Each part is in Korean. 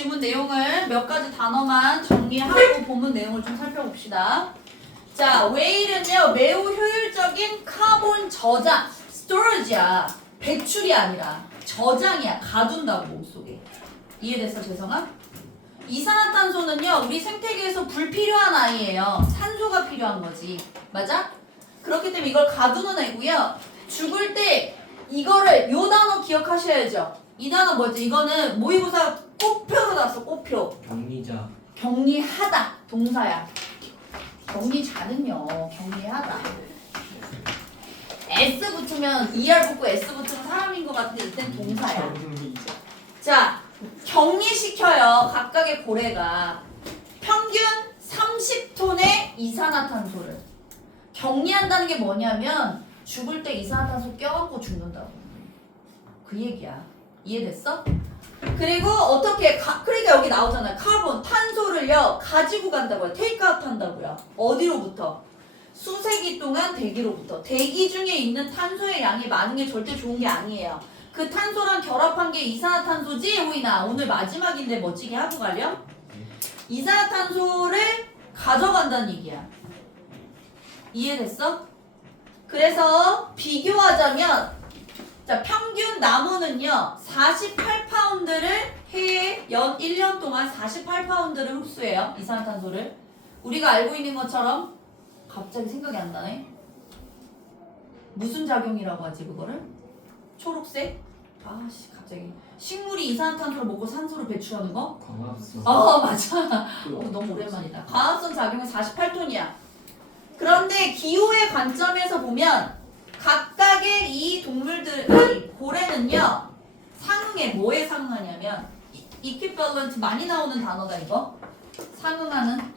지문 내용을 몇 가지 단어만 정리하고 본문 내용을 좀 살펴봅시다. 자, whale은요 매우 효율적인 카본 저장, storage야. 배출이 아니라 저장이야. 가둔다고 몸속에. 이해됐어, 재성아? 이산화탄소는요 우리 생태계에서 불필요한 아이예요. 산소가 필요한 거지. 맞아? 그렇기 때문에 이걸 가두는 애고요. 죽을 때 이거를 요 단어 기억하셔야죠. 이 단어 뭐지? 이거는 모의고사 꽃표로 나왔어. 꽃표. 격리자. 격리하다 동사야. 격리자는요 격리하다. S 붙으면 ER 붙고 S 붙으면 사람인 것 같은데 이땐 동사야. 격리자. 자, 격리시켜요. 각각의 고래가 평균 30톤의 이산화탄소를. 격리한다는 게 뭐냐면 죽을 때 이산화탄소 껴갖고 죽는다고. 그 얘기야. 이해됐어? 그리고 어떻게 그러니까 여기 나오잖아요. 카본, 탄소를요 가지고 간다고요. 테이크아웃 한다고요. 어디로부터? 수세기 동안 대기로부터. 대기 중에 있는 탄소의 양이 많은 게 절대 좋은 게 아니에요. 그 탄소랑 결합한 게 이산화탄소지, 호이나. 오늘 마지막인데 멋지게 하고 가려? 이산화탄소를 가져간다는 얘기야. 이해됐어? 그래서 비교하자면 자, 평균 나무는요 48파운드를 해에 연 1년 동안 48파운드를 흡수해요. 이산화탄소를. 우리가 알고 있는 것처럼 갑자기 생각이 안 나네. 무슨 작용이라고 하지 그거를? 초록색? 아씨 갑자기 식물이 이산화탄소를 먹고 산소를 배출하는 거? 광합성. 맞아. 너무 오랜만이다. 광합성 작용은 48톤이야. 그런데 기호의 관점에서 보면 각각의 이 동물들, 아니 고래는요 상응에 뭐에 상응하냐면 equivalent 많이 나오는 단어다 이거. 상응하는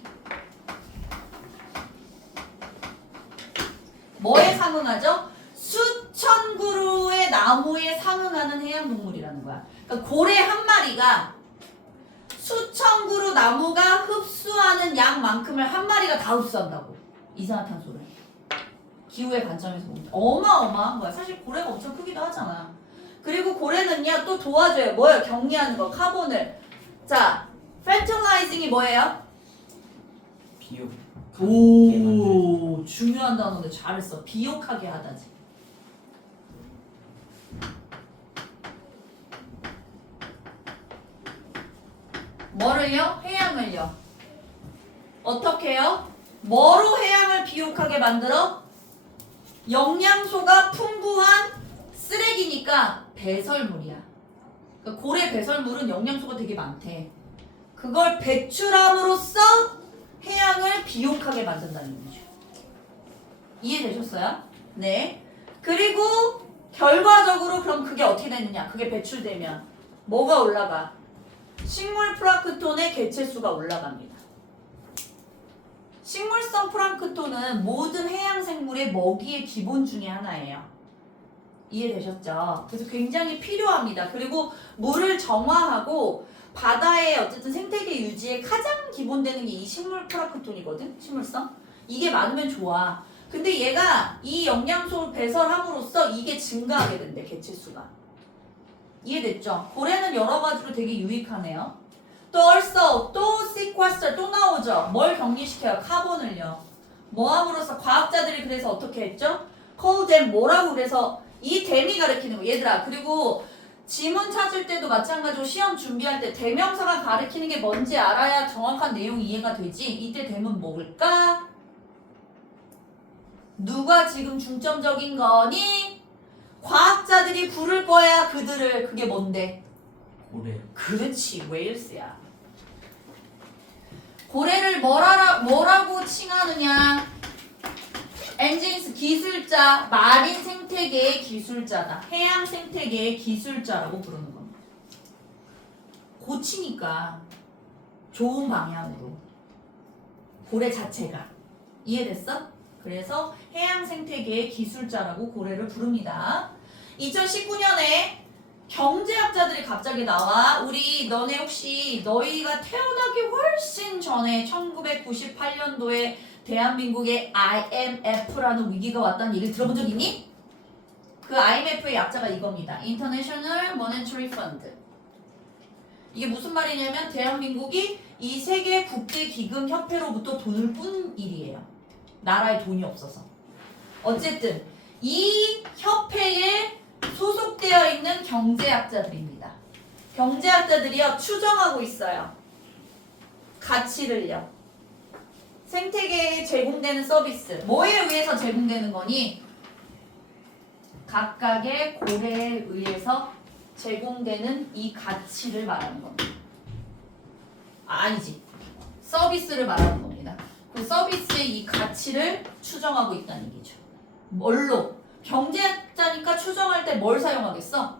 뭐에 상응하죠? 수천 그루의 나무에 상응하는 해양동물이라는 거야. 그러니까 고래 한 마리가 수천 그루 나무가 흡수하는 양만큼을 한 마리가 다 흡수한다고. 이산화탄소를. 기후의 관점에서 보면 어마어마한 거야. 사실 고래가 엄청 크기도 하잖아. 그리고 고래는요 또 도와줘요. 뭐예요? 격리하는 거. 카본을. 자, fertilizing이 뭐예요? 비옥. 오, 중요한 단어인데 잘했어. 비옥하게 하다지. 뭐를요? 해양을요. 어떻게요? 뭐로 해양을 비옥하게 만들어? 영양소가 풍부한 쓰레기니까 배설물이야. 그러니까 고래 배설물은 영양소가 되게 많대. 그걸 배출함으로써 해양을 비옥하게 만든다는 거죠. 이해되셨어요? 네. 그리고 결과적으로 그럼 그게 어떻게 되느냐? 그게 배출되면 뭐가 올라가? 식물 플랑크톤의 개체수가 올라갑니다. 식물성 플랑크톤은 모든 해양 생물의 먹이의 기본 중에 하나예요. 이해되셨죠? 그래서 굉장히 필요합니다. 그리고 물을 정화하고 바다의 어쨌든 생태계 유지에 가장 기본되는 게 이 식물 플랑크톤이거든. 식물성. 이게 많으면 좋아. 근데 얘가 이 영양소 배설함으로써 이게 증가하게 된대. 개체수가. 이해됐죠? 고래는 여러 가지로 되게 유익하네요. 또 also, 또 sequester 또 나오죠. 뭘 격리시켜요? 카본을요. 뭐 함으로써 과학자들이 그래서 어떻게 했죠? call them 뭐라고 그래서 이 댐이 가리키는 거. 얘들아 그리고 지문 찾을 때도 마찬가지고 시험 준비할 때 대명사가 가리키는 게 뭔지 알아야 정확한 내용이 이해가 되지. 이때 댐은 뭘까? 누가 지금 중점적인 거니? 과학자들이 부를 거야 그들을. 그게 뭔데? 고래. 그렇지, 웨일스야. 고래를 뭐라고 칭하느냐? 엔진스 기술자, 마린 생태계의 기술자다. 해양 생태계의 기술자라고 부르는 겁니다. 고치니까 좋은 방향으로. 고래 자체가. 이해됐어? 그래서 해양 생태계의 기술자라고 고래를 부릅니다. 2019년에 경제학자들이 갑자기 나와. 우리 너네 혹시 너희가 태어나기 훨씬 전에 1998년도에 대한민국에 IMF라는 위기가 왔다는 얘기를 들어본 적 있니? 그 IMF의 약자가 이겁니다. International Monetary Fund. 이게 무슨 말이냐면 대한민국이 이 세계 국제기금협회로부터 돈을 꾼 일이에요. 나라에 돈이 없어서. 어쨌든 이 협회에 소속되어 있는 경제학자들입니다. 경제학자들이요 추정하고 있어요. 가치를요. 생태계에 제공되는 서비스. 뭐에 의해서 제공되는 거니? 각각의 고래에 의해서 제공되는 이 가치를 말하는 겁니다. 아니지. 서비스를 말하는 겁니다. 그 서비스의 이 가치를 추정하고 있다는 얘기죠. 뭘로? 경제학자니까 추정할 때 뭘 사용하겠어?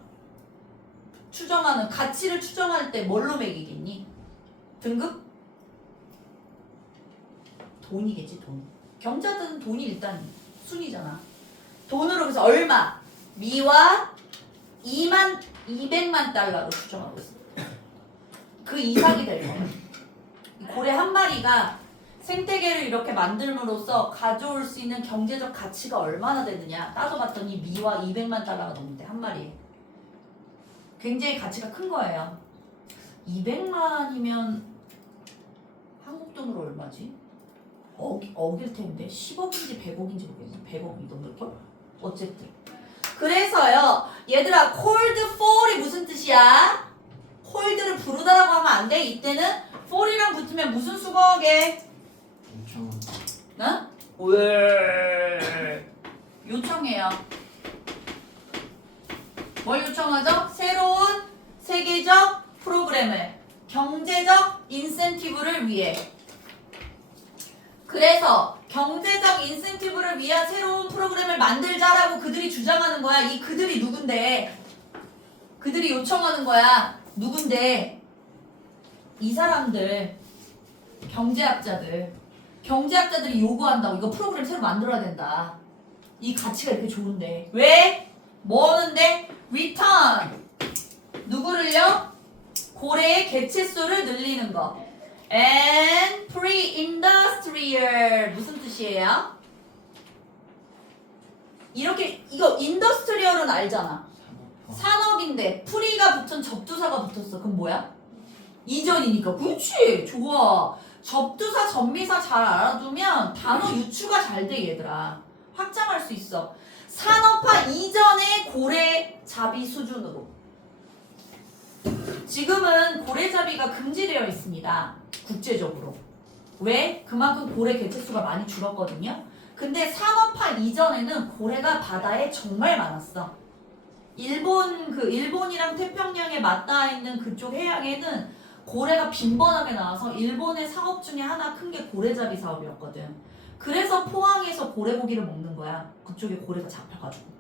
추정하는 가치를 추정할 때 뭘로 매기겠니? 등급? 돈이겠지 돈. 경제학자는 돈이 일단 순위잖아. 돈으로 그래서 얼마? 미와 200만 달러로 추정하고 있습니다. 그 이상이 될 거예요. 고래 한 마리가 생태계를 이렇게 만들므로써 가져올 수 있는 경제적 가치가 얼마나 되느냐 따져봤더니 미와 200만 달러가 넘는데 한 마리에. 굉장히 가치가 큰 거예요. 200만이면 한국 돈으로 얼마지? 억일 텐데 10억인지 100억인지 모르겠어. 100억이 넘을걸? 어쨌든 그래서요 얘들아 cold fall이 무슨 뜻이야? cold를 부르다라고 하면 안 돼. 이때는 fall이랑 붙으면 무슨 수거하게? 요청. 어? 왜? 요청해요. 뭘 요청하죠? 새로운 세계적 프로그램을 경제적 인센티브를 위해. 그래서 경제적 인센티브를 위한 새로운 프로그램을 만들자라고 그들이 주장하는 거야. 이 그들이 누군데? 그들이 요청하는 거야. 누군데? 이 사람들 경제학자들이 요구한다고. 이거 프로그램 새로 만들어야 된다. 이 가치가 이렇게 좋은데 왜? 뭐 하는데? return 누구를요? 고래의 개체수를 늘리는 거. and pre-industrial 무슨 뜻이에요? 이렇게 이거 industrial은 알잖아. 산업인데 프리가 붙은 접두사가 붙었어. 그럼 뭐야? 이전이니까. 그렇지. 좋아. 접두사 전미사 잘 알아두면 단어 유추가 잘 돼 얘들아. 확장할 수 있어. 산업화 이전의 고래잡이 수준으로. 지금은 고래잡이가 금지되어 있습니다. 국제적으로. 왜? 그만큼 고래 개체수가 많이 줄었거든요. 근데 산업화 이전에는 고래가 바다에 정말 많았어. 일본이랑 태평양에 맞닿아 있는 그쪽 해양에는 고래가 빈번하게 나와서 일본의 사업 중에 하나 큰 게 고래잡이 사업이었거든. 그래서 포항에서 고래고기를 먹는 거야. 그쪽에 고래가 잡혀가지고.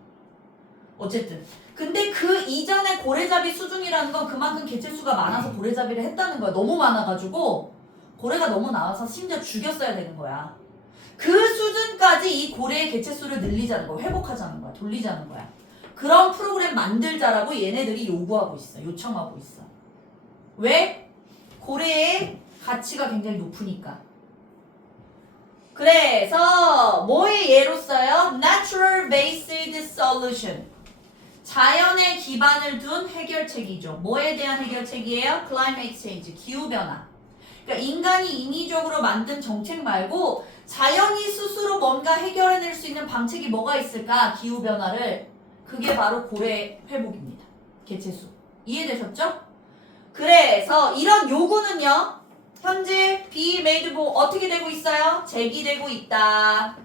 어쨌든 근데 그 이전의 고래잡이 수준이라는 건 그만큼 개체수가 많아서 고래잡이를 했다는 거야. 너무 많아가지고 고래가 너무 나와서 심지어 죽였어야 되는 거야. 그 수준까지 이 고래의 개체수를 늘리자는 거야. 회복하자는 거야. 돌리자는 거야. 그런 프로그램 만들자라고 얘네들이 요구하고 있어. 요청하고 있어. 왜? 고래의 가치가 굉장히 높으니까. 그래서 뭐의 예로 써요? Natural based solution. 자연의 기반을 둔 해결책이죠. 뭐에 대한 해결책이에요? Climate change, 기후변화. 그러니까 인간이 인위적으로 만든 정책 말고 자연이 스스로 뭔가 해결해낼 수 있는 방책이 뭐가 있을까? 기후변화를. 그게 바로 고래 회복입니다. 개체수. 이해되셨죠? 그래서 이런 요구는요. 현재 be made for 어떻게 되고 있어요? 제기되고 있다.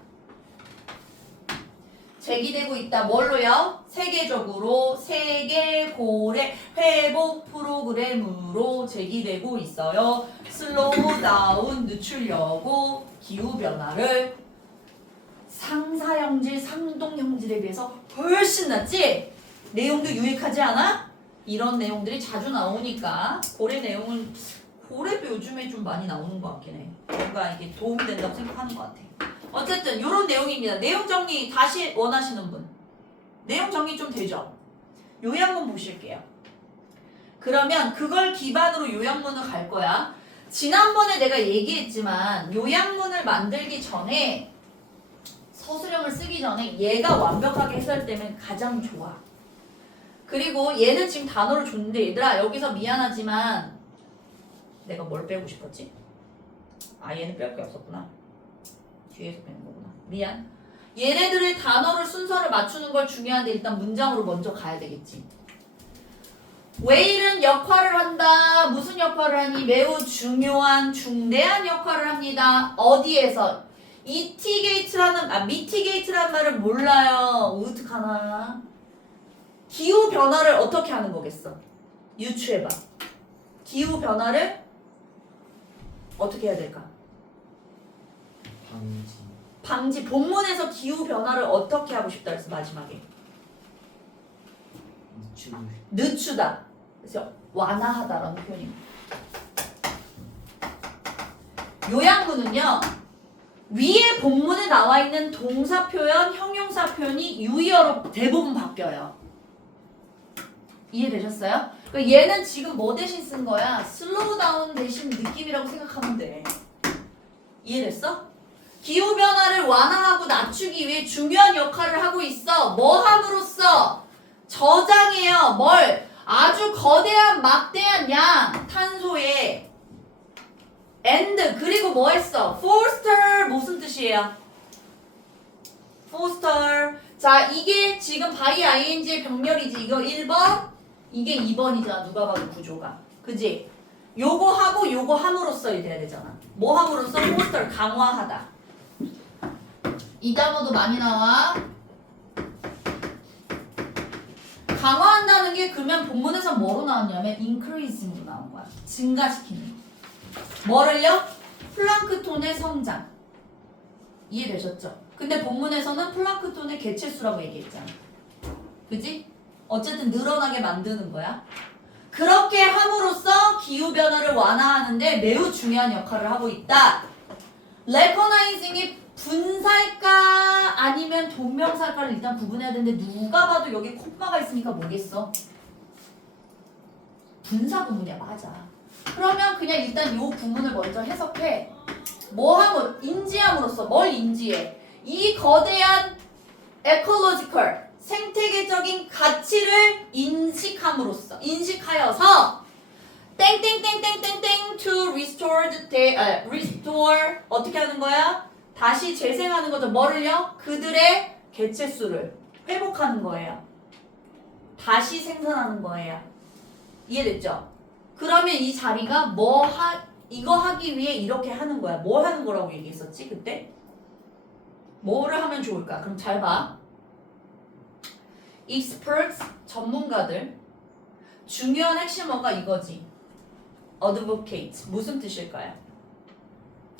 제기되고 있다. 뭘로요? 세계적으로 세계 고래 회복 프로그램으로 제기되고 있어요. 슬로우 다운 늦추려고 기후변화를 상사형질, 상동형질에 비해서 훨씬 낫지? 내용도 유익하지 않아? 이런 내용들이 자주 나오니까 고래 내용은 고래도 요즘에 좀 많이 나오는 것 같긴 해. 뭔가 이게 도움이 된다고 생각하는 것 같아. 어쨌든 이런 내용입니다. 내용 정리 다시 원하시는 분. 내용 정리 좀 되죠? 요약문 보실게요. 그러면 그걸 기반으로 요약문을 갈 거야. 지난번에 내가 얘기했지만 요약문을 만들기 전에 서술형을 쓰기 전에 얘가 완벽하게 해설되면 가장 좋아. 그리고 얘는 지금 단어를 줬는데 얘들아 여기서 미안하지만 내가 뭘 빼고 싶었지? 아 얘는 뺄 게 없었구나. 뒤에서 빼는 거구나. 미안. 얘네들의 단어를 순서를 맞추는 걸 중요한데 일단 문장으로 먼저 가야 되겠지. where은 역할을 한다. 무슨 역할을 하니? 매우 중요한 중대한 역할을 합니다. 어디에서? 미티게이트라는 말을 몰라요. 어떡하나. 기후 변화를 어떻게 하는 거겠어? 유추해봐. 기후 변화를 어떻게 해야 될까? 방지. 본문에서 기후 변화를 어떻게 하고 싶다 그래서 마지막에 늦추다. 그래서 완화하다라는 표현입니다. 요약문은요. 위에 본문에 나와 있는 동사 표현, 형용사 표현이 유의어로 대부분 바뀌어요. 이해되셨어요? 그러니까 얘는 지금 뭐 대신 쓴 거야? 슬로우 다운 대신 느낌이라고 생각하면 돼. 이해됐어? 기후변화를 완화하고 낮추기 위해 중요한 역할을 하고 있어. 뭐 함으로써? 저장해요. 뭘? 아주 거대한 막대한 양 탄소에 and 그리고 뭐 했어? foster 무슨 뜻이에요? foster. 자 이게 지금 by ing의 병렬이지. 이거 1번 이게 2번이잖아. 누가 봐도 구조가. 그지? 요거 하고 요거 함으로써 돼야 되잖아. 뭐 함으로써? foster 강화하다. 이 단어도 많이 나와. 강화한다는 게 그러면 본문에서 뭐로 나왔냐면 increasing으로 나온 거야. 증가시키는 거. 뭐를요? 플랑크톤의 성장. 이해되셨죠? 근데 본문에서는 플랑크톤의 개체수라고 얘기했잖아. 그지? 어쨌든 늘어나게 만드는 거야. 그렇게 함으로써 기후변화를 완화하는데 매우 중요한 역할을 하고 있다. recognizing이 분사일까 아니면 동명사일까를 일단 구분해야 되는데 누가 봐도 여기 콤마가 있으니까 뭐겠어? 분사 구문이야. 맞아. 그러면 그냥 일단 요 구문을 먼저 해석해. 뭐 함으로? 인지함으로써. 뭘 인지해? 이 거대한 ecological 생태계적인 가치를 인식하여서 땡땡땡땡땡땡 to restore restore 어떻게 하는 거야? 다시 재생하는 거죠. 뭐를요? 그들의 개체수를 회복하는 거예요. 다시 생산하는 거예요. 이해됐죠? 그러면 이 자리가 이거 하기 위해 이렇게 하는 거야. 뭐 하는 거라고 얘기했었지 그때? 뭐를 하면 좋을까? 그럼 잘 봐. experts 전문가들 중요한 핵심어가 이거지. advocate 무슨 뜻일까요?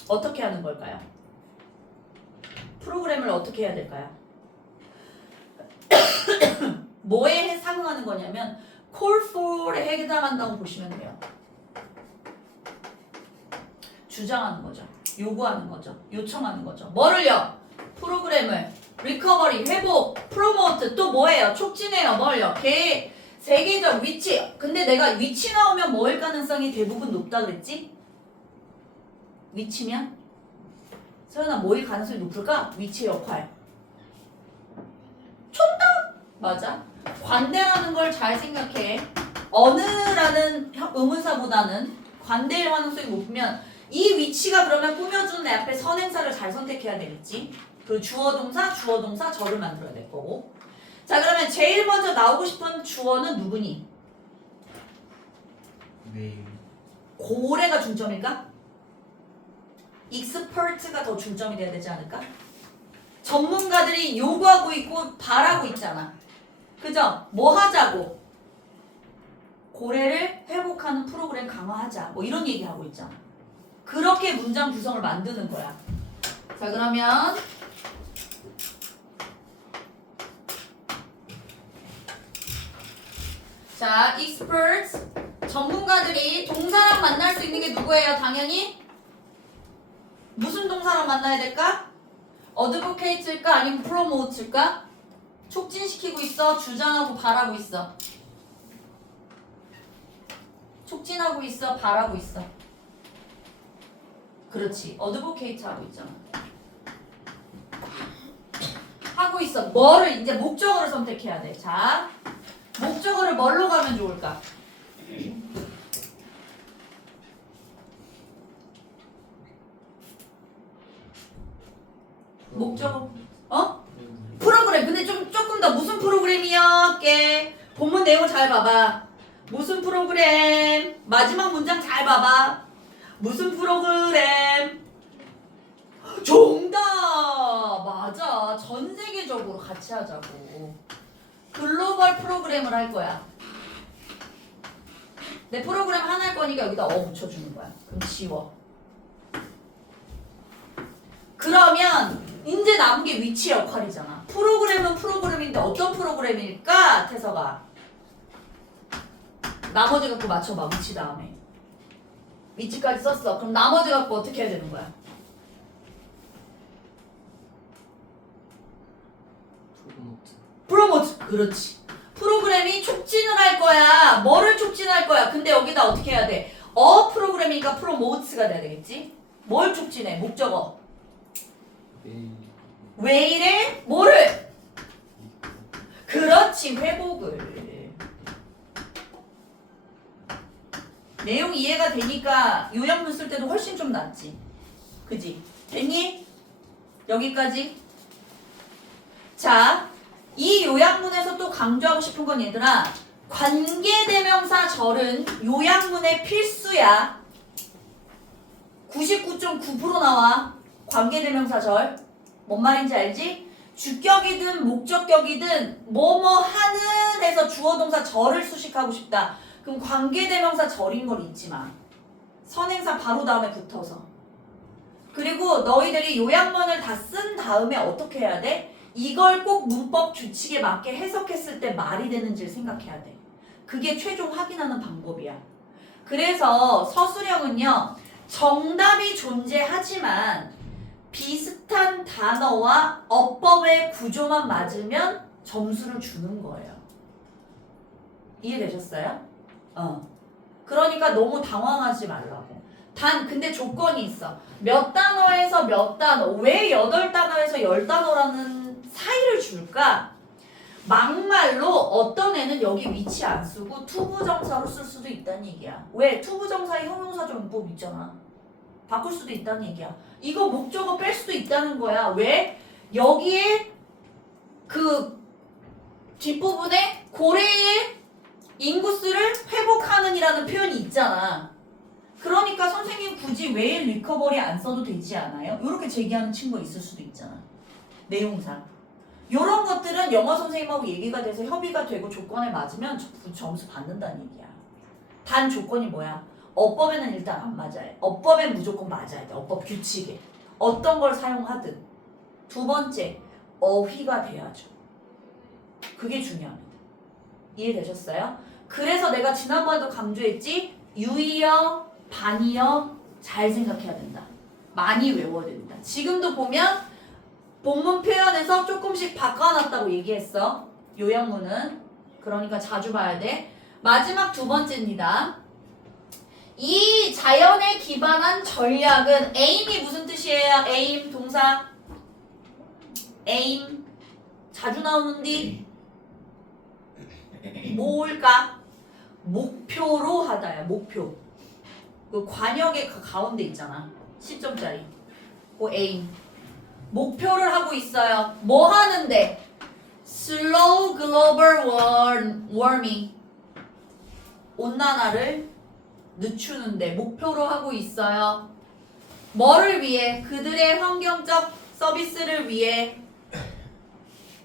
어떻게 하는 걸까요? 프로그램을 어떻게 해야 될까요? 뭐에 상응하는 거냐면 call for에 해당한다고 보시면 돼요. 주장하는 거죠. 요구하는 거죠. 요청하는 거죠. 뭐를요? 프로그램을 리커버리, 회복, 프로모트 또 뭐예요? 촉진해요. 뭘요? 세계적 위치. 근데 내가 위치 나오면 뭐일 가능성이 대부분 높다 그랬지? 위치면? 서연아 뭐일 가능성이 높을까? 위치 역할. 촌다? 맞아. 관대라는 걸 잘 생각해. 어느라는 의문사보다는 관대일 가능성이 높으면 이 위치가 그러면 꾸며주는 내 앞에 선행사를 잘 선택해야 되겠지. 그 주어동사, 절을 만들어야 될 거고. 자 그러면 제일 먼저 나오고 싶은 주어는 누구니? 매일 고래가 중점일까? expert가 더 중점이 돼야 되지 않을까? 전문가들이 요구하고 있고 바라고 있잖아. 그죠? 뭐 하자고? 고래를 회복하는 프로그램 강화하자. 뭐 이런 얘기하고 있잖아. 그렇게 문장 구성을 만드는 거야. 자 그러면 자, experts 전문가들이 동사랑 만날 수 있는 게 누구예요? 당연히 무슨 동사랑 만나야 될까? advocate일까? 아니면 promote일까? 촉진시키고 있어? 주장하고 바라고 있어? 촉진하고 있어? 바라고 있어? 그렇지. advocate 하고 있잖아. 하고 있어. 뭐를 이제 목적어를 선택해야 돼. 자, 목적어를 뭘로 가면 좋을까? 목적어. 어? 프로그램. 근데 조금 더 무슨 프로그램이었게? 본문 내용을 잘 봐봐. 무슨 프로그램? 마지막 문장 잘 봐봐. 무슨 프로그램? 정답! 맞아. 전 세계적으로 같이 하자고. 글로벌 프로그램을 할 거야. 내 프로그램 하나 할 거니까 여기다 붙여주는 거야. 그럼 지워. 그러면 이제 남은 게 위치 역할이잖아. 프로그램은 프로그램인데 어떤 프로그램일까? 태서가. 나머지 갖고 맞춰봐. 위치 다음에. 위치까지 썼어. 그럼 나머지 갖고 어떻게 해야 되는 거야? 프로모트. 그렇지. 프로그램이 촉진을 할 거야. 뭐를 촉진할 거야? 근데 여기다 어떻게 해야 돼? 프로그램이니까 프로모트가 돼야 되겠지? 뭘 촉진해? 목적어. 왜 이래? 뭐를? 그렇지. 회복을. 내용 이해가 되니까 요약문 쓸 때도 훨씬 좀 낫지. 그지? 됐니? 여기까지? 자, 이 요약문에서 또 강조하고 싶은 건 얘들아, 관계대명사 절은 요약문의 필수야. 99.9% 나와. 관계대명사 절. 뭔 말인지 알지? 주격이든 목적격이든 뭐뭐 하는 해서 주어동사 절을 수식하고 싶다. 그럼 관계대명사 절인 걸 잊지 마. 선행사 바로 다음에 붙어서. 그리고 너희들이 요약문을 다 쓴 다음에 어떻게 해야 돼? 이걸 꼭 문법 규칙에 맞게 해석했을 때 말이 되는지를 생각해야 돼. 그게 최종 확인하는 방법이야. 그래서 서술형은요, 정답이 존재하지만 비슷한 단어와 어법의 구조만 맞으면 점수를 주는 거예요. 이해되셨어요? 그러니까 너무 당황하지 말라고. 근데 조건이 있어. 몇 단어에서 몇 단어, 왜 8단어에서 10단어라는 사이를 줄까? 막말로 어떤 애는 여기 위치 안 쓰고 투부정사로 쓸 수도 있다는 얘기야. 왜? 투부정사의 형용사적 문법 있잖아. 바꿀 수도 있다는 얘기야. 이거 목적어 뺄 수도 있다는 거야. 왜? 여기에 그 뒷부분에 고래의 인구수를 회복하는 이라는 표현이 있잖아. 그러니까 선생님 굳이 왜 리커버리 안 써도 되지 않아요? 이렇게 제기하는 친구가 있을 수도 있잖아. 내용상. 이런 것들은 영어 선생님하고 얘기가 돼서 협의가 되고 조건에 맞으면 점수 받는다는 얘기야. 단 조건이 뭐야? 어법에는 일단 안 맞아요. 어법엔 무조건 맞아야 돼. 어법 규칙에. 어떤 걸 사용하든. 두 번째, 어휘가 돼야죠. 그게 중요합니다. 이해되셨어요? 그래서 내가 지난번에도 강조했지? 유의어, 반의어 잘 생각해야 된다. 많이 외워야 된다. 지금도 보면 본문 표현에서 조금씩 바꿔놨다고 얘기했어. 요약문은. 그러니까 자주 봐야 돼. 마지막 두 번째입니다. 이 자연에 기반한 전략은 aim이 무슨 뜻이에요? aim 동사. aim 자주 나오는디 뭘까? 목표로 하다야. 목표. 그 관역의 그 가운데 있잖아. 10점짜리. 그 aim. 목표를 하고 있어요. 뭐 하는데? Slow global warming. 온난화를 늦추는데 목표로 하고 있어요. 뭐를 위해? 그들의 환경적 서비스를 위해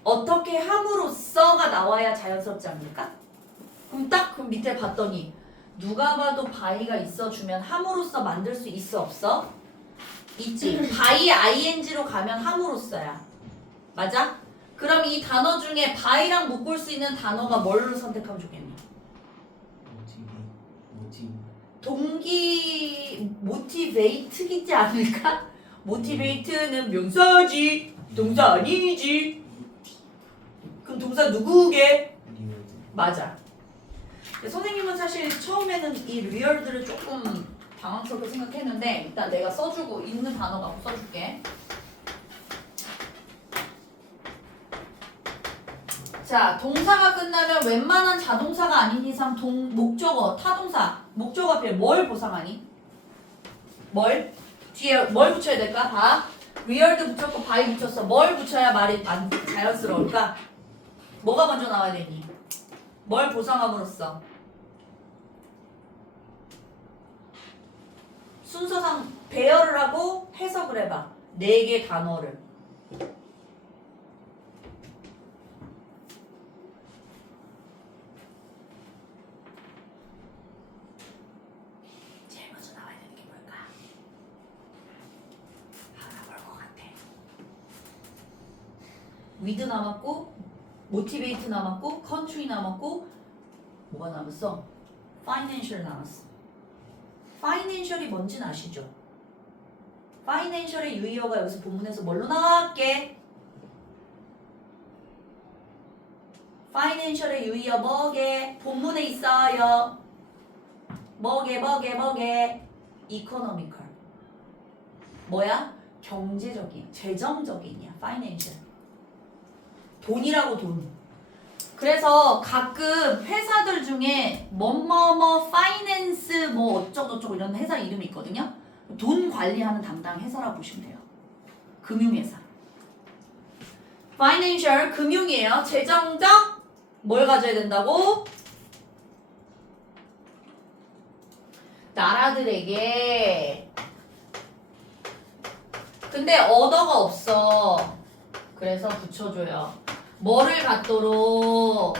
어떻게 함으로써가 나와야 자연스럽지 않을까? 그럼 딱 그 밑에 봤더니 누가 봐도 바이가 있어주면 함으로써 만들 수 있어 없어? 있지. 바이 ing로 가면 함으로써야. 맞아? 그럼 이 단어 중에 바이랑 묶을 수 있는 단어가 뭘로 선택하면 좋겠니? 동기 모티베이트이지 않을까? 모티베이트는 명사지 동사 아니지. 그럼 동사 누구게? 맞아. 선생님은 사실 처음에는 이 리얼들을 조금 당황스럽게 생각했는데 일단 내가 써주고 있는 단어 갖고 써줄게. 자, 동사가 끝나면 웬만한 자동사가 아닌 이상 목적어, 타동사, 목적어 앞에 뭘 보상하니? 뭘? 뒤에 뭘 붙여야 될까? 봐. weird도 붙였고 by 붙였어. 뭘 붙여야 말이 자연스러울까? 뭐가 먼저 나와야 되니? 뭘 보상함으로써? 순서상 배열을 하고 해석을 해봐. 4개 단어를. 제일 먼저 나와야 되는 게 뭘까? 알아볼 것 같아. with 남았고 motivate 남았고 country 남았고 뭐가 남았어? financial 남았어. financial이 뭔지는 아시죠? financial의 유의어가 여기서 본문에서 뭘로 나왔게? financial의 유의어 뭐게? 본문에 있어요. 뭐게? economical. 뭐야? 경제적인, 재정적인이야. financial. 돈이라고 돈. 그래서 가끔 회사들 중에 뭐뭐뭐 파이낸스 뭐 어쩌고저쩌고 이런 회사 이름이 있거든요. 돈 관리하는 담당 회사라고 보시면 돼요. 금융회사. 파이낸셜 금융이에요. 재정적 뭘 가져야 된다고? 나라들에게. 근데 언어가 없어. 그래서 붙여줘요. 뭐를 갖도록?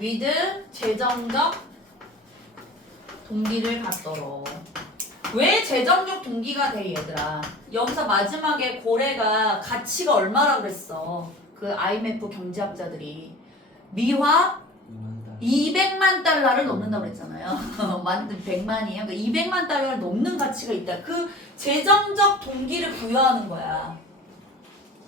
with 재정적 동기를 갖도록. 왜 재정적 동기가 돼 얘들아? 여기서 마지막에 고래가 가치가 얼마라 그랬어? 그 IMF 경제학자들이 미화 200만 달러를 넘는다고 그랬잖아요. 만든 100만이에요. 그러니까 200만 달러를 넘는 가치가 있다. 그 재정적 동기를 부여하는 거야.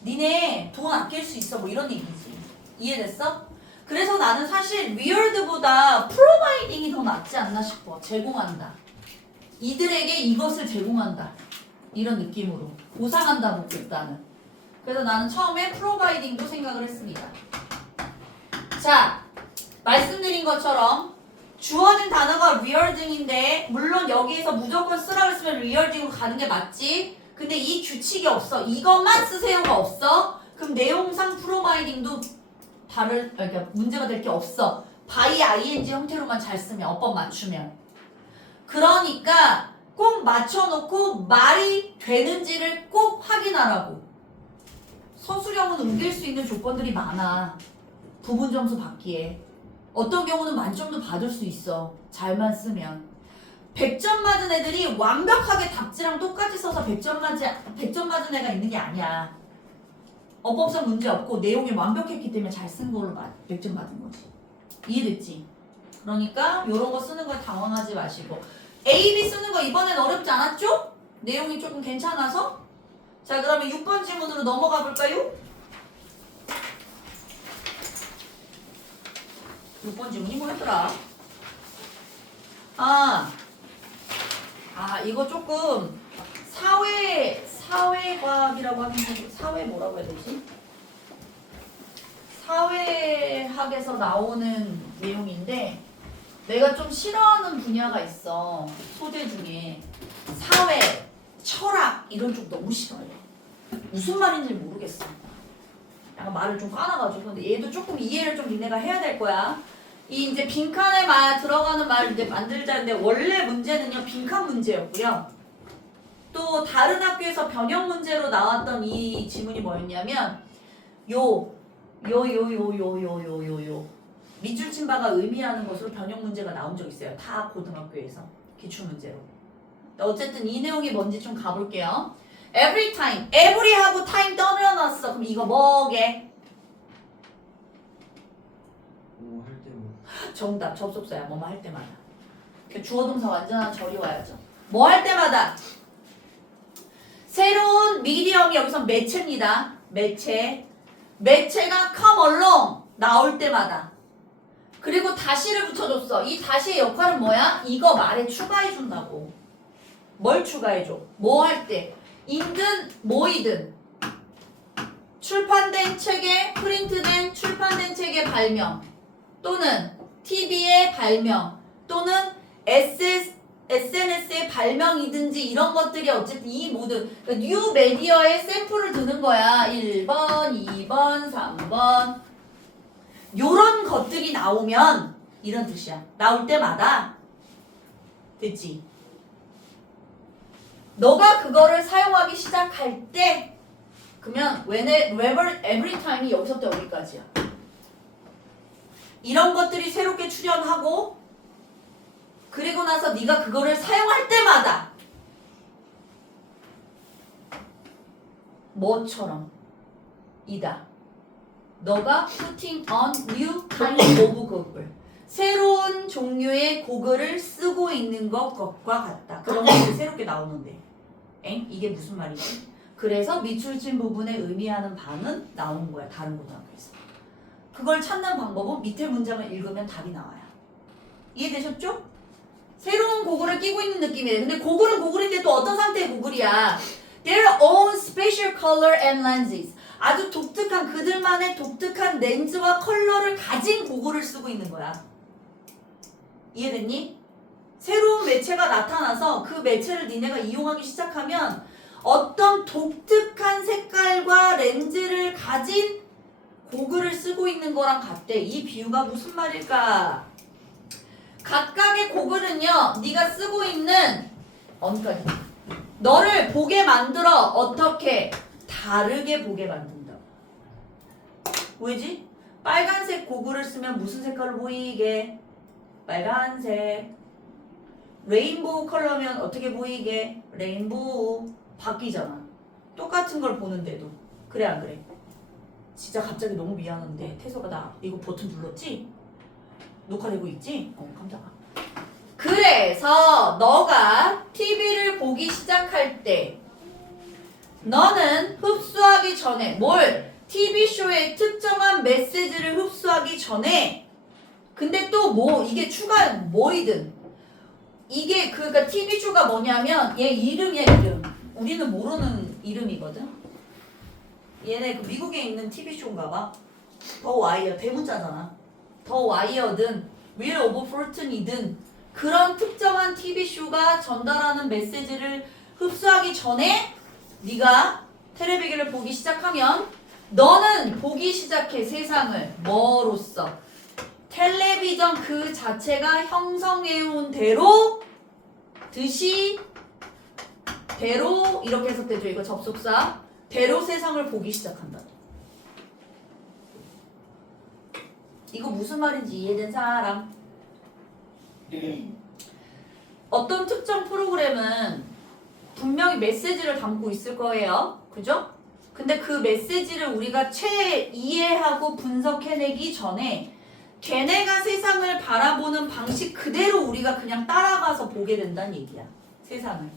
니네 돈 아낄 수 있어 뭐 이런 얘기지. 이해됐어? 그래서 나는 사실 weird보다 providing이 더 낫지 않나 싶어. 제공한다. 이들에게 이것을 제공한다. 이런 느낌으로. 보상한다 보다는. 그래서 나는 처음에 providing도 생각을 했습니다. 자, 말씀드린 것처럼 주어진 단어가 weirding인데 물론 여기에서 무조건 쓰라고 했으면 weirding으로 가는 게 맞지. 근데 이 규칙이 없어. 이것만 쓰세요가 없어. 그럼 내용상 providing도 그러니까 문제가 될 게 없어. by ing 형태로만 잘 쓰면 어법 맞추면. 그러니까 꼭 맞춰놓고 말이 되는지를 꼭 확인하라고. 서술형은 옮길 수 있는 조건들이 많아. 부분 점수 받기에. 어떤 경우는 만점도 받을 수 있어. 잘만 쓰면. 100점 맞은 애들이 완벽하게 답지랑 똑같이 써서 100점 맞은 애가 있는 게 아니야. 어법상 문제 없고 내용이 완벽했기 때문에 잘 쓴 걸로 100점 받은 거지. 이해됐지? 그러니까 이런 거 쓰는 거에 당황하지 마시고. A, B 쓰는 거 이번엔 어렵지 않았죠? 내용이 조금 괜찮아서? 자, 그러면 6번 질문으로 넘어가 볼까요? 6번 질문이 뭐였더라? 이거 조금 사회과학이라고 하면 사회 뭐라고 해야 되지? 사회학에서 나오는 내용인데 내가 좀 싫어하는 분야가 있어. 소재 중에 사회, 철학 이런 쪽 너무 싫어해. 무슨 말인지 모르겠어. 약간 말을 좀 까놔가지고. 근데 얘도 조금 이해를 좀 니네가 해야 될 거야. 이 이제 빈칸에 들어가는 말 이제 만들자는데 원래 문제는요 빈칸 문제였고요. 또 다른 학교에서 변형 문제로 나왔던 이 지문이 뭐였냐면 요 밑줄 친 바가 의미하는 것으로 변형 문제가 나온 적 있어요. 타 고등학교에서 기출 문제로. 어쨌든 이 내용이 뭔지 좀 가볼게요. Every time, every 하고 time 떠들어놨어. 그럼 이거 뭐게? 뭐 할 때 뭐. 정답 접속사야. 뭐뭐 할 때마다. 주어 동사 완전한 절이 와야죠. 뭐 할 때마다. 새로운 미디엄이 여기서 매체입니다. 매체가 come along 나올 때마다. 그리고 다시를 붙여줬어. 이 다시의 역할은 뭐야? 이거 말에 추가해준다고. 뭘 추가해줘? 뭐 할 때? 인든 뭐이든 출판된 책의 프린트된 출판된 책의 발명 또는 TV의 발명 또는 SNS의 발명이든지 이런 것들이 어쨌든 이 모든 그러니까 뉴 메디어의 샘플을 두는 거야. 1번, 2번, 3번 요런 것들이 나오면 이런 뜻이야. 나올 때마다 됐지? 너가 그거를 사용하기 시작할 때 그러면 whenever, every time이 여기서부터 여기까지야. 이런 것들이 새롭게 출현하고 그리고 나서 네가 그거를 사용할 때마다 뭐처럼 이다. 너가 putting on new kind of goggle 새로운 종류의 고글을 쓰고 있는 것과 같다. 그런 것들이 새롭게 나오는데 엥? 이게 무슨 말이지? 그래서 밑줄친 부분에 의미하는 바는 나오는 거야. 다른 고등학교에서. 그걸 찾는 방법은 밑에 문장을 읽으면 답이 나와요. 이해되셨죠? 새로운 고글을 끼고 있는 느낌이래. 근데 고글은 고글인데 또 어떤 상태의 고글이야? Their own special color and lenses. 아주 독특한 그들만의 독특한 렌즈와 컬러를 가진 고글을 쓰고 있는 거야. 이해됐니? 새로운 매체가 나타나서 그 매체를 니네가 이용하기 시작하면 어떤 독특한 색깔과 렌즈를 가진 고글을 쓰고 있는 거랑 같대. 이 비유가 무슨 말일까? 각각의 고글은요, 네가 쓰고 있는 언까지 너를 보게 만들어 어떻게 다르게 보게 만든다. 왜지? 빨간색 고글을 쓰면 무슨 색깔로 보이게? 빨간색. 레인보우 컬러면 어떻게 보이게? 레인보우. 바뀌잖아. 똑같은 걸 보는데도. 그래 안 그래? 진짜 갑자기 너무 미안한데 태서가 나 이거 버튼 눌렀지? 녹화되고 있지? 깜짝아. 그래서 너가 TV를 보기 시작할 때 너는 흡수하기 전에 뭘? TV쇼의 특정한 메시지를 흡수하기 전에 근데 또 뭐 이게 추가 뭐이든 이게 그러니까 TV쇼가 뭐냐면 얘 이름이야 이름. 우리는 모르는 이름이거든. 얘네 그 미국에 있는 TV쇼인가 봐. 더 와이어 대문자잖아. 더 와이어든 윌 오브 포튼이든 그런 특정한 TV쇼가 전달하는 메시지를 흡수하기 전에 네가 텔레비전을 보기 시작하면 너는 보기 시작해 세상을 뭐로써? 텔레비전 그 자체가 형성해온 대로 듯이 대로 이렇게 해석되죠. 이거 접속사 대로 세상을 보기 시작한다. 이거 무슨 말인지 이해된 사람? 어떤 특정 프로그램은 분명히 메시지를 담고 있을 거예요. 그죠? 근데 그 메시지를 우리가 이해하고 분석해내기 전에 걔네가 세상을 바라보는 방식 그대로 우리가 그냥 따라가서 보게 된다는 얘기야. 세상을.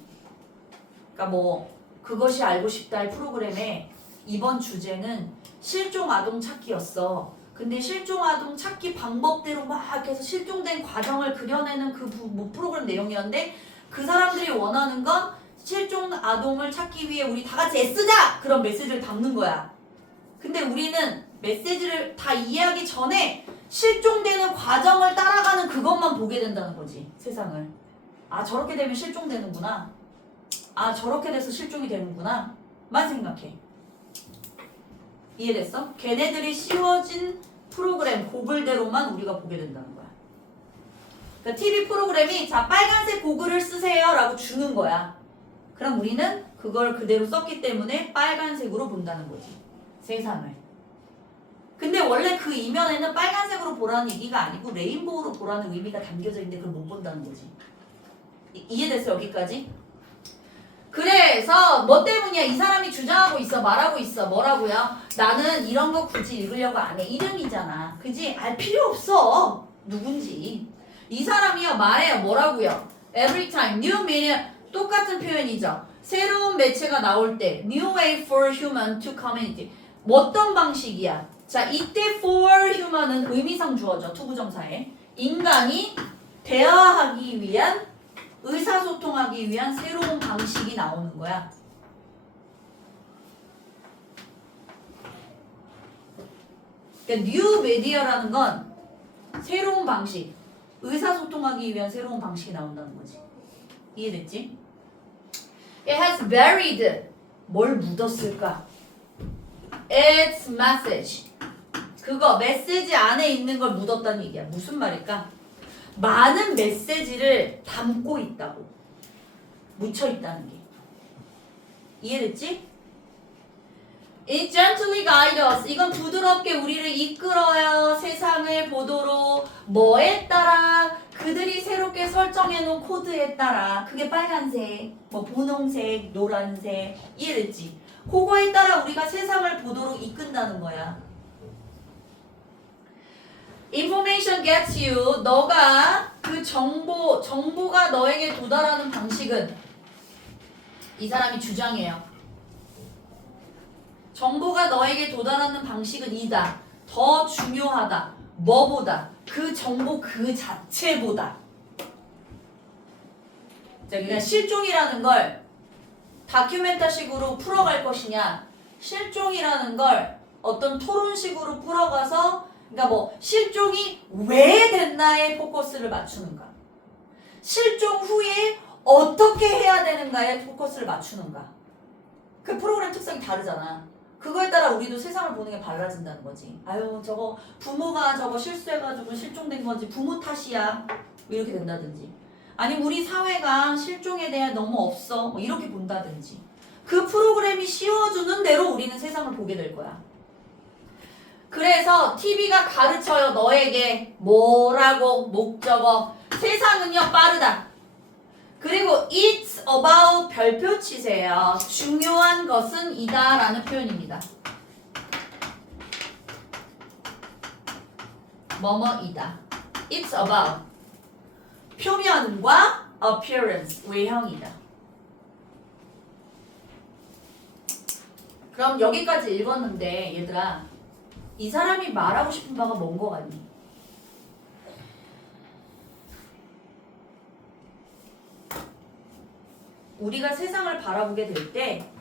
그러니까 뭐 그것이 알고 싶다의 프로그램의 이번 주제는 실종 아동 찾기였어. 근데 실종 아동 찾기 방법대로 막 해서 실종된 과정을 그려내는 그 프로그램 내용이었는데 그 사람들이 원하는 건 실종 아동을 찾기 위해 우리 다 같이 애쓰자! 그런 메시지를 담는 거야. 근데 우리는 메시지를 다 이해하기 전에 실종되는 과정을 따라가는 그것만 보게 된다는 거지. 세상을. 아 저렇게 되면 실종되는구나. 아 저렇게 돼서 실종이 되는구나. 만 생각해. 이해됐어? 걔네들이 씌워진 프로그램 고글대로만 우리가 보게 된다는 거야. 그러니까 TV 프로그램이 자 빨간색 고글을 쓰세요 라고 주는 거야. 그럼 우리는 그걸 그대로 썼기 때문에 빨간색으로 본다는 거지. 세상을. 근데 원래 그 이면에는 빨간색으로 보라는 얘기가 아니고 레인보우로 보라는 의미가 담겨져 있는데 그걸 못 본다는 거지. 이해됐어 여기까지? 그래서 뭐 때문이야? 이 사람이 주장하고 있어. 말하고 있어. 뭐라고요? 나는 이런 거 굳이 읽으려고 안 해. 이름이잖아. 그지? 알 필요 없어. 누군지. 이 사람이요. 말해요. 뭐라고요? Every time. New meaning. 똑같은 표현이죠. 새로운 매체가 나올 때 New way for human to community. 어떤 방식이야? 자, 이때 for human은 의미상 주어져. 투부정사에. 인간이 대화하기 위한 의사소통하기 위한 새로운 방식이 나오는 거야. 그러니까 뉴 메디어라는 건 새로운 방식, 의사소통하기 위한 새로운 방식이 나온다는 거지. 이해됐지? It has buried. 뭘 묻었을까? Its message. 그거 메시지 안에 있는 걸 묻었다는 얘기야. 무슨 말일까? 많은 메시지를 담고 있다고. 묻혀 있다는 게. 이해됐지? It gently guides us. 이건 부드럽게 우리를 이끌어요. 세상을 보도록. 뭐에 따라? 그들이 새롭게 설정해 놓은 코드에 따라. 그게 빨간색, 뭐 분홍색, 노란색. 이해됐지? 그거에 따라 우리가 세상을 보도록 이끈다는 거야. Information gets you. 너가 그 정보가 너에게 도달하는 방식은 이 사람이 주장해요. 정보가 너에게 도달하는 방식은 이다. 더 중요하다. 뭐보다? 그 정보 그 자체보다. 자, 그러니까 실종이라는 걸 다큐멘터식으로 풀어갈 것이냐, 실종이라는 걸 어떤 토론식으로 풀어가서, 그러니까 뭐 실종이 왜 됐나에 포커스를 맞추는가, 실종 후에 어떻게 해야 되는가에 포커스를 맞추는가. 그 프로그램 특성이 다르잖아. 그거에 따라 우리도 세상을 보는 게 달라진다는 거지. 아유, 저거 부모가 저거 실수해가지고 실종된 거지, 부모 탓이야, 이렇게 된다든지, 아니면 우리 사회가 실종에 대해 너무 없어, 뭐 이렇게 본다든지. 그 프로그램이 씌워주는 대로 우리는 세상을 보게 될 거야. 그래서 TV가 가르쳐요. 너에게 뭐라고? 목적어. 세상은요 빠르다. 그리고 it's about 별표 치세요. 중요한 것은 이다 라는 표현입니다. 뭐뭐이다. It's about 표면과 appearance, 외형이다. 그럼 여기까지 읽었는데 얘들아, 이 사람이 말하고 싶은 바가 뭔 거 같니? 우리가 세상을 바라보게 될 때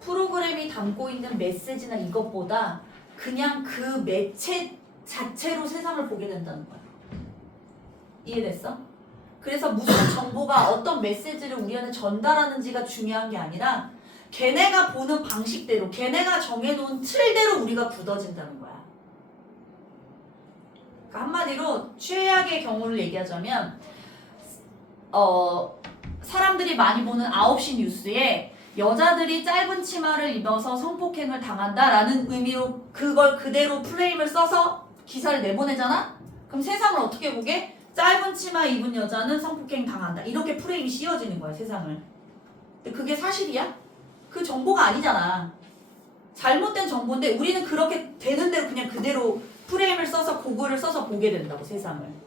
프로그램이 담고 있는 메시지나 이것보다 그냥 그 매체 자체로 세상을 보게 된다는 거야. 이해됐어? 그래서 무슨 정보가 어떤 메시지를 우리한테 전달하는지가 중요한 게 아니라 걔네가 보는 방식대로, 걔네가 정해놓은 틀대로 우리가 굳어진다는 거야. 그러니까 한마디로 최악의 경우를 얘기하자면 사람들이 많이 보는 9시 뉴스에 여자들이 짧은 치마를 입어서 성폭행을 당한다라는 의미로 그걸 그대로 프레임을 써서 기사를 내보내잖아? 그럼 세상을 어떻게 보게? 짧은 치마 입은 여자는 성폭행 당한다. 이렇게 프레임이 씌워지는 거야, 세상을. 근데 그게 사실이야? 그 정보가 아니잖아. 잘못된 정보인데 우리는 그렇게 되는 대로 그냥 그대로 프레임을 써서 고글을 써서 보게 된다고, 세상을.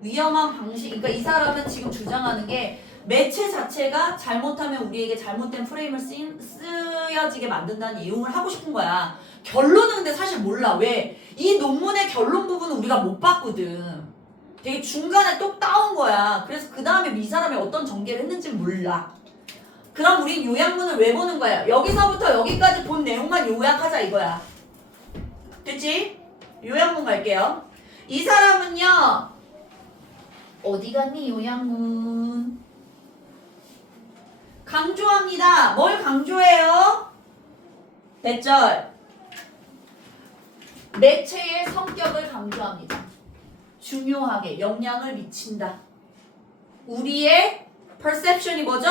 위험한 방식, 그러니까 이 사람은 지금 주장하는 게 매체 자체가 잘못하면 우리에게 잘못된 프레임을 쓰여지게 만든다는 이용을 하고 싶은 거야. 결론은 근데 사실 몰라. 왜? 이 논문의 결론 부분은 우리가 못 봤거든. 되게 중간에 똑 따온 거야. 그래서 그 다음에 이 사람이 어떤 전개를 했는지 몰라. 그럼 우린 요약문을 왜 보는 거야? 여기서부터 여기까지 본 내용만 요약하자 이거야. 됐지? 요약문 갈게요. 이 사람은요, 어디 갔니 요약문? 강조합니다. 뭘 강조해요? 대절. 매체의 성격을 강조합니다. 중요하게 영향을 미친다. 우리의 perception이 뭐죠?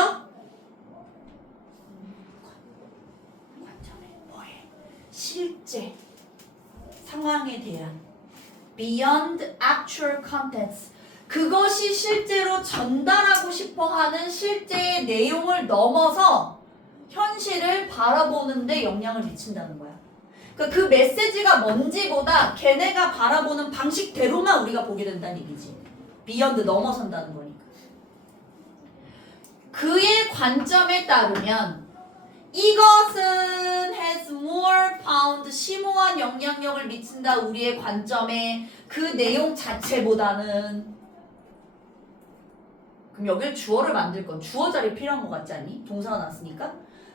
관점에 뭐해? 실제 상황에 대한 beyond actual contents, 그것이 실제로 전달하고 싶어하는 실제의 내용을 넘어서 현실을 바라보는 데 영향을 미친다는 거야. 그러니까 그 메시지가 뭔지보다 걔네가 바라보는 방식대로만 우리가 보게 된다는 얘기지. 비욘드 넘어선다는 거니까. 그의 관점에 따르면 이것은 has more pound, 심오한 영향력을 미친다. 우리의 관점에 그 내용 자체보다는. 그럼 여기를 주어를 만들 건 주어 자리 필요한 것 같지 않니? 동사가 났으니까.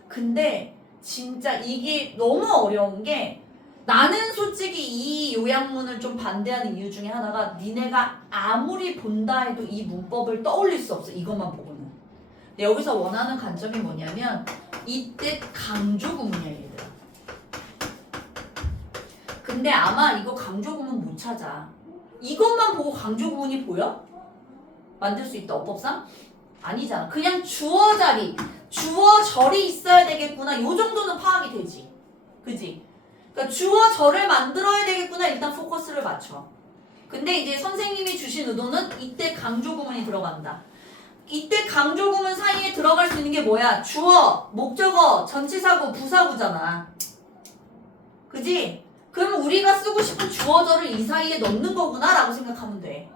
근데 진짜 이게 너무 어려운 게 나는 솔직히 이 요약문을 좀 반대하는 이유 중에 하나가 니네가 아무리 본다 해도 이 문법을 떠올릴 수 없어. 이것만 보고는. 근데 여기서 원하는 관점이 뭐냐면 이때 강조 구문이야 얘들아. 근데 아마 이거 강조 구문 못 찾아. 이것만 보고 강조 구문이 보여? 만들 수 있다 어법상? 아니잖아. 그냥 주어 자리, 주어 절이 있어야 되겠구나. 요 정도는 파악이 되지. 그지? 그러니까 주어 절을 만들어야 되겠구나. 일단 포커스를 맞춰. 근데 이제 선생님이 주신 의도는 이때 강조 구문이 들어간다. 이때 강조 구문 사이에 들어갈 수 있는 게 뭐야? 주어, 목적어, 전치사구, 부사구잖아. 그지? 그럼 우리가 쓰고 싶은 주어절을 이 사이에 넣는 거구나 라고 생각하면 돼.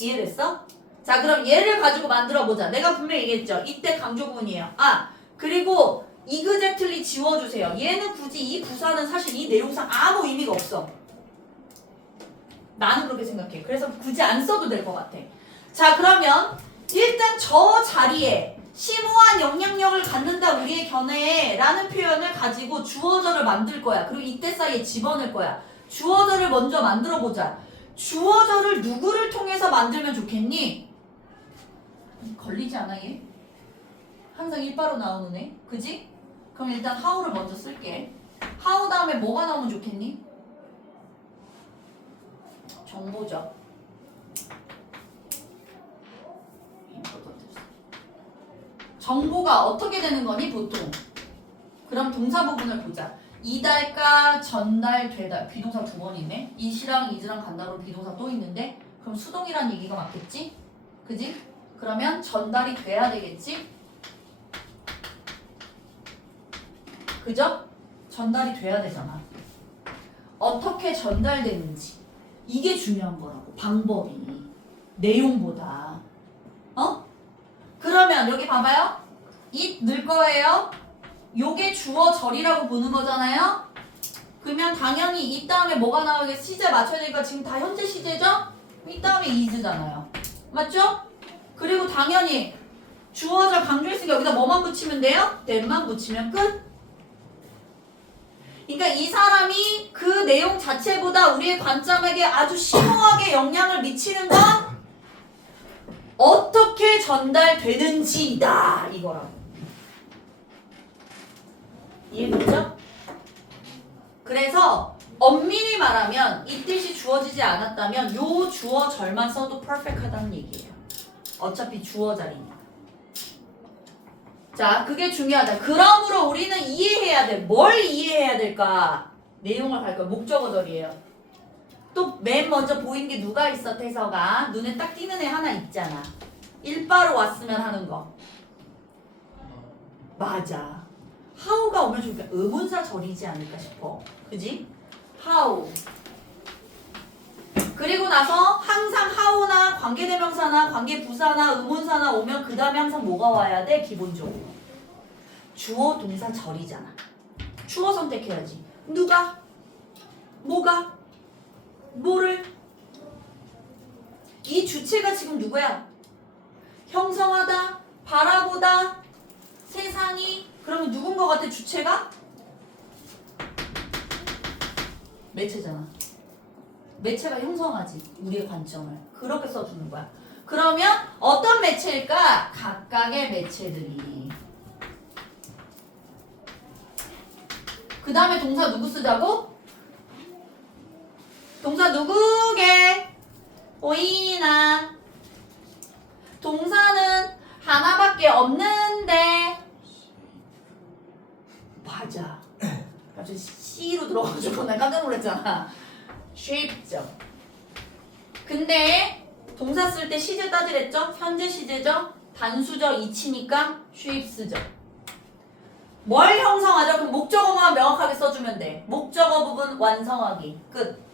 이해됐어? 자 그럼 얘를 가지고 만들어보자. 내가 분명히 얘기했죠. 이때 강조 구문이에요. 아 그리고 exactly 지워주세요. 얘는 굳이 이 부사는 사실 이 내용상 아무 의미가 없어. 나는 그렇게 생각해. 그래서 굳이 안 써도 될 것 같아. 자 그러면 일단 저 자리에 심오한 영향력을 갖는다 우리의 견해에 라는 표현을 가지고 주어절을 만들 거야. 그리고 이때 사이에 집어넣을 거야. 주어절을 먼저 만들어 보자. 주어절을 누구를 통해서 만들면 좋겠니? 걸리지 않아 얘? 항상 일바로 나오는 애? 그지? 그럼 일단 how를 먼저 쓸게. how 다음에 뭐가 나오면 좋겠니? 정보죠. 정보가 어떻게 되는 거니 보통? 그럼 동사 부분을 보자. 이달까 전달되다. 비동사 두 번이네. 이시랑 이즈랑 간다로 비동사 또 있는데 그럼 수동이란 얘기가 맞겠지? 그지? 그러면 전달이 돼야 되겠지? 그죠? 전달이 돼야 되잖아. 어떻게 전달되는지 이게 중요한 거라고. 방법이 내용보다. 어? 그러면 여기 봐봐요. it 늘 거예요. 요게 주어절이라고 보는 거잖아요. 그러면 당연히 이 다음에 뭐가 나오겠어? 시제 맞춰야 되니까 지금 다 현재 시제죠? 이 다음에 is잖아요. 맞죠? 그리고 당연히 주어절 강조했으니까 여기다 뭐만 붙이면 돼요? then만 붙이면 끝. 그러니까 이 사람이 그 내용 자체보다 우리의 관점에게 아주 심오하게 영향을 미치는 건 어떻게 전달되는지다 이거라고. 이해됐죠? 그래서 엄밀히 말하면 이 뜻이 주어지지 않았다면 요 주어절만 써도 퍼펙트하다는 얘기예요. 어차피 주어자리니까. 자, 그게 중요하다. 그러므로 우리는 이해해야 돼. 뭘 이해해야 될까? 내용을 갈 거야. 목적어절이에요. 또 맨 먼저 보이는 게 누가 있어, 태서가? 눈에 딱 띄는 애 하나 있잖아. 일바로 왔으면 하는 거. 맞아. how가 오면 좋으니까 의문사 절이지 않을까 싶어. 그지? how. 그리고 나서 항상 how나 관계대명사나 관계부사나 의문사나 오면 그 다음에 항상 뭐가 와야 돼? 기본적으로. 주어 동사 절이잖아. 주어 선택해야지. 누가? 뭐가? 뭐를? 이 주체가 지금 누구야? 형성하다, 바라보다, 세상이. 그러면 누군 것 같아 주체가? 매체잖아. 매체가 형성하지 우리의 관점을. 그렇게 써주는 거야. 그러면 어떤 매체일까? 각각의 매체들이. 그 다음에 동사 누구 쓰자고? 동사 누구게? 보이나? 동사는 하나밖에 없는데. 맞아. 갑자기 C로 들어가지고 나 깜짝 놀랐잖아. shape죠. 근데 동사 쓸 때 시제 따지랬죠? 현재 시제죠? 단수죠? 이치니까 shapes죠. 뭘 형성하죠? 그럼 목적어만 명확하게 써주면 돼. 목적어 부분 완성하기. 끝.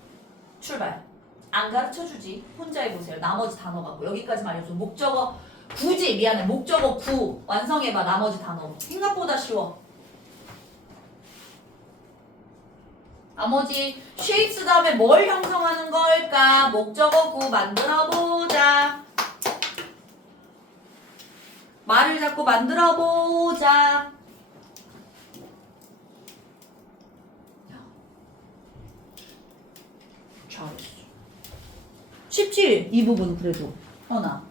출발. 안 가르쳐주지. 혼자 해보세요. 나머지 단어 갖고. 여기까지 말해줘. 목적어 굳이 미안해. 목적어 구 완성해봐. 나머지 단어. 생각보다 쉬워. 나머지 shapes 다음에 뭘 형성하는 걸까? 목적어 구 만들어보자. 말을 잡고 만들어보자. 쉽지? 이 부분 그래도 허나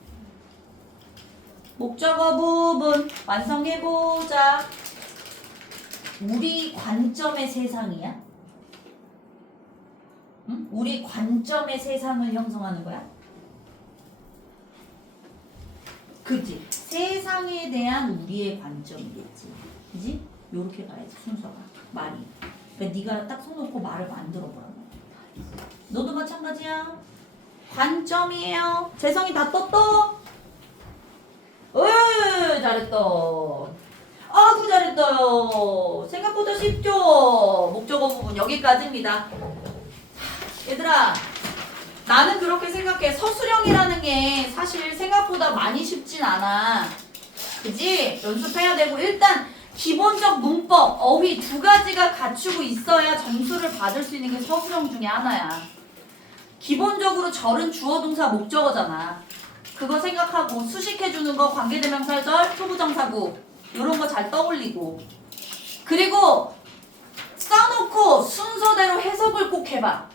목적어 부분 완성해보자. 우리 관점의 세상이야? 응? 우리 관점의 세상을 형성하는 거야? 그치? 세상에 대한 우리의 관점이겠지. 그지? 요렇게 가야지 순서가 말이. 그러니까 네가 딱 손놓고 말을 만들어보라고. 너도 마찬가지야. 관점이에요. 재성이 다 떴어? 어휴 잘했다. 아구 잘했어요. 생각보다 쉽죠? 목적어 부분 여기까지입니다. 얘들아 나는 그렇게 생각해. 서술형이라는 게 사실 생각보다 많이 쉽진 않아. 그지? 연습해야 되고 일단 기본적 문법, 어휘 두 가지가 갖추고 있어야 점수를 받을 수 있는 게 서술형 중에 하나야. 기본적으로 절은 주어 동사 목적어잖아. 그거 생각하고 수식해주는 거 관계대명사절, 투부정사구 이런 거 잘 떠올리고 그리고 써놓고 순서대로 해석을 꼭 해봐.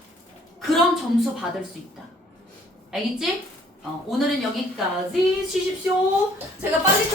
그럼 점수 받을 수 있다. 알겠지? 오늘은 여기까지 쉬십시오. 제가 빨리 끝내